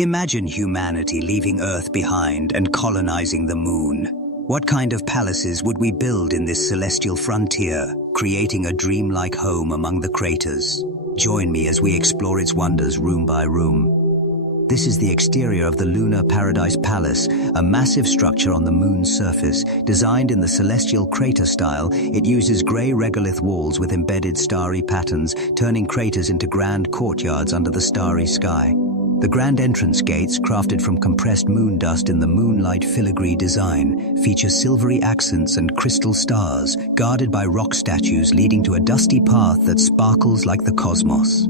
Imagine humanity leaving Earth behind and colonizing the moon. What kind of palaces would we build in this celestial frontier, creating a dreamlike home among the craters? Join me as we explore its wonders room by room. This is the exterior of the Lunar Paradise Palace, a massive structure on the moon's surface. Designed in the celestial crater style, it uses grey regolith walls with embedded starry patterns, turning craters into grand courtyards under the starry sky. The grand entrance gates, crafted from compressed moon dust in the moonlight filigree design, feature silvery accents and crystal stars, guarded by rock statues leading to a dusty path that sparkles like the cosmos.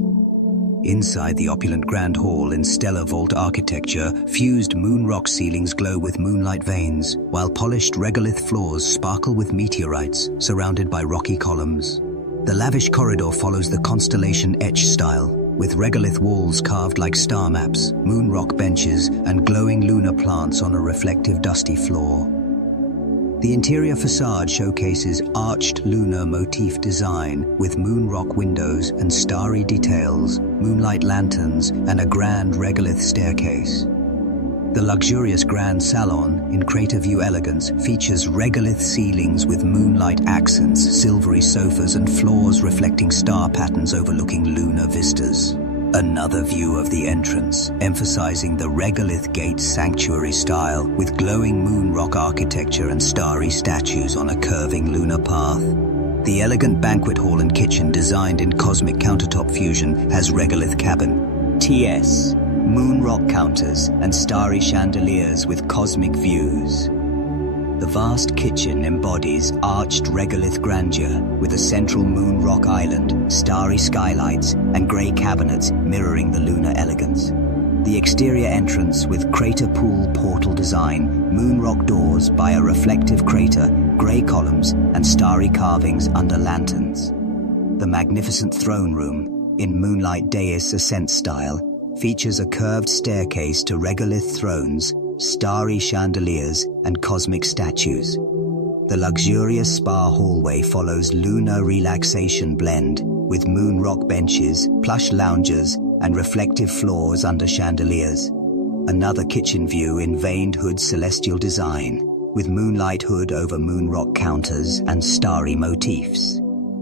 Inside the opulent grand hall in stellar vault architecture, fused moon rock ceilings glow with moonlight veins, while polished regolith floors sparkle with meteorites, surrounded by rocky columns. The lavish corridor follows the constellation etch style, with regolith walls carved like star maps, moon rock benches, and glowing lunar plants on a reflective dusty floor. The interior facade showcases arched lunar motif design with moon rock windows and starry details, moonlight lanterns, and a grand regolith staircase. The luxurious grand salon, in crater view elegance, features regolith ceilings with moonlight accents, silvery sofas, and floors reflecting star patterns overlooking lunar vistas. Another view of the entrance, emphasizing the regolith gate sanctuary style with glowing moon rock architecture and starry statues on a curving lunar path. The elegant banquet hall and kitchen, designed in cosmic countertop fusion, has regolith cabin, TS, moon rock counters, and starry chandeliers with cosmic views. The vast kitchen embodies arched regolith grandeur with a central moon rock island, starry skylights, and grey cabinets mirroring the lunar elegance. The exterior entrance with crater pool portal design, moon rock doors by a reflective crater, grey columns, and starry carvings under lanterns. The magnificent throne room, in moonlight dais ascent style, features a curved staircase to regolith thrones, starry chandeliers, and cosmic statues. The luxurious spa hallway follows lunar relaxation blend with moon rock benches, plush lounges, and reflective floors under chandeliers. Another kitchen view in veined hood celestial design with moonlight hood over moon rock counters and starry motifs.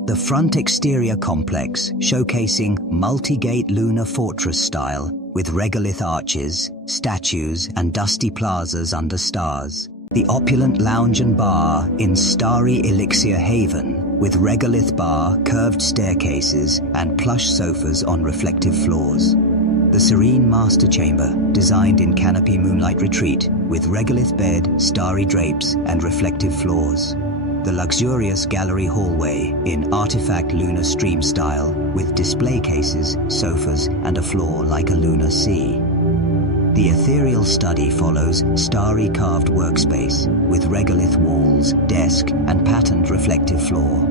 The front exterior complex showcasing multi-gate lunar fortress style with regolith arches, statues, and dusty plazas under stars. The opulent lounge and bar in starry elixir haven with regolith bar, curved staircases, and plush sofas on reflective floors. The serene master chamber, designed in canopy moonlight retreat with regolith bed, starry drapes, and reflective floors. The luxurious gallery hallway in artifact lunar stream style with display cases, sofas, and a floor like a lunar sea. The ethereal study follows starry carved workspace with regolith walls, desk, and patterned reflective floor.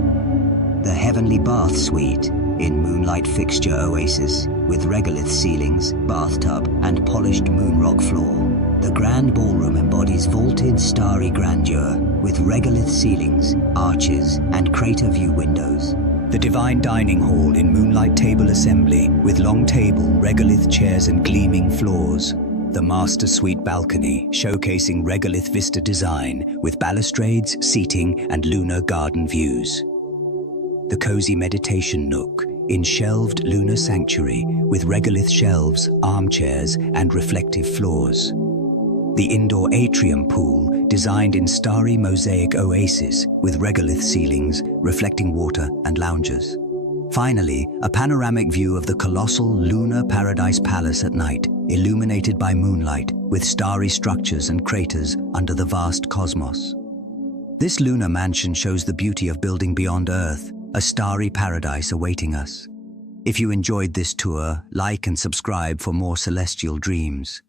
The heavenly bath suite in moonlight fixture oasis with regolith ceilings, bathtub, and polished moon rock floor. The grand ballroom embodies vaulted starry grandeur with regolith ceilings, arches, and crater view windows. The divine dining hall in moonlight table assembly with long table, regolith chairs, and gleaming floors. The master suite balcony showcasing regolith vista design with balustrades, seating, and lunar garden views. The cozy meditation nook in shelved lunar sanctuary with regolith shelves, armchairs, and reflective floors. The indoor atrium pool, designed in starry mosaic oasis with regolith ceilings, reflecting water, and lounges. Finally, a panoramic view of the colossal Lunar Paradise Palace at night, illuminated by moonlight with starry structures and craters under the vast cosmos. This lunar mansion shows the beauty of building beyond Earth, a starry paradise awaiting us. If you enjoyed this tour, like and subscribe for more celestial dreams.